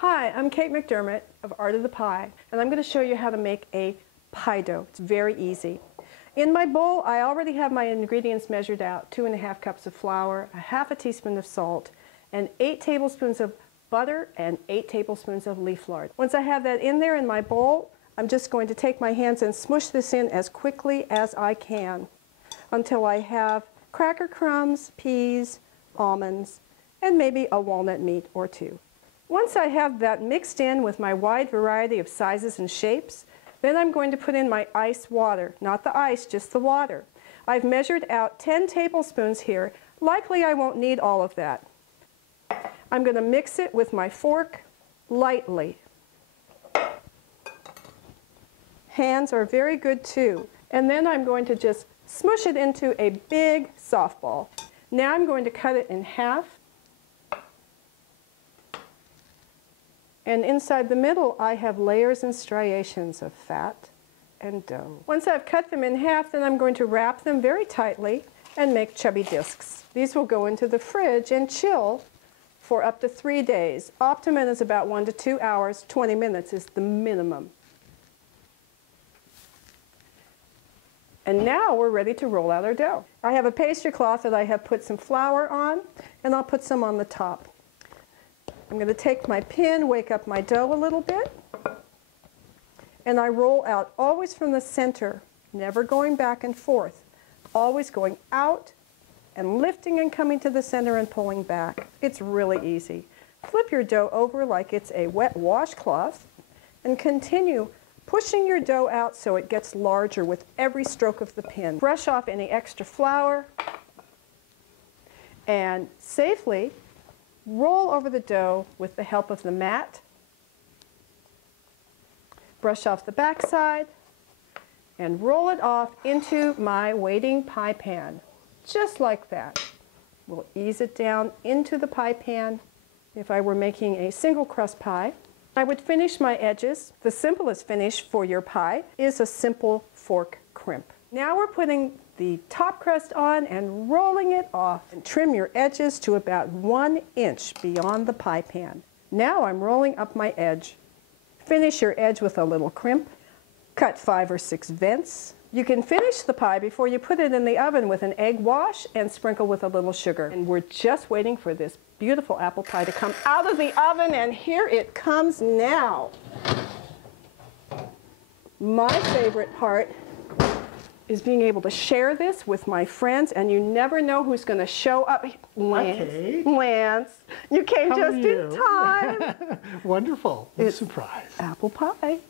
Hi, I'm Kate McDermott of Art of the Pie, and I'm going to show you how to make a pie dough. It's very easy. In my bowl, I already have my ingredients measured out. 2½ cups of flour, a ½ teaspoon of salt, and 8 tablespoons of butter and 8 tablespoons of leaf lard. Once I have that in there in my bowl, I'm just going to take my hands and smush this in as quickly as I can until I have cracker crumbs, peas, almonds, and maybe a walnut meat or two. Once I have that mixed in with my wide variety of sizes and shapes, then I'm going to put in my ice water. Not the ice, just the water. I've measured out 10 tablespoons here. Likely I won't need all of that. I'm going to mix it with my fork lightly. Hands are very good too. And then I'm going to just smush it into a big softball. Now I'm going to cut it in half. And inside the middle, I have layers and striations of fat and dough. Once I've cut them in half, then I'm going to wrap them very tightly and make chubby discs. These will go into the fridge and chill for up to 3 days. Optimum is about 1 to 2 hours. 20 minutes is the minimum. And now we're ready to roll out our dough. I have a pastry cloth that I have put some flour on, and I'll put some on the top. I'm going to take my pin, wake up my dough a little bit, and I roll out always from the center, never going back and forth, always going out and lifting and coming to the center and pulling back. It's really easy. Flip your dough over like it's a wet washcloth and continue pushing your dough out so it gets larger with every stroke of the pin. Brush off any extra flour and safely roll over the dough with the help of the mat. Brush off the back side and roll it off into my waiting pie pan. Just like that. We'll ease it down into the pie pan. If I were making a single crust pie, I would finish my edges. The simplest finish for your pie is a simple fork crimp. Now we're putting the top crust on and rolling it off, and trim your edges to about 1 inch beyond the pie pan. Now I'm rolling up my edge. Finish your edge with a little crimp. Cut 5 or 6 vents. You can finish the pie before you put it in the oven with an egg wash and sprinkle with a little sugar. And we're just waiting for this beautiful apple pie to come out of the oven, and here it comes now. My favorite part is being able to share this with my friends, and you never know who's going to show up. Lance, Lance, you came just in time. Wonderful. It's a surprise. Apple pie.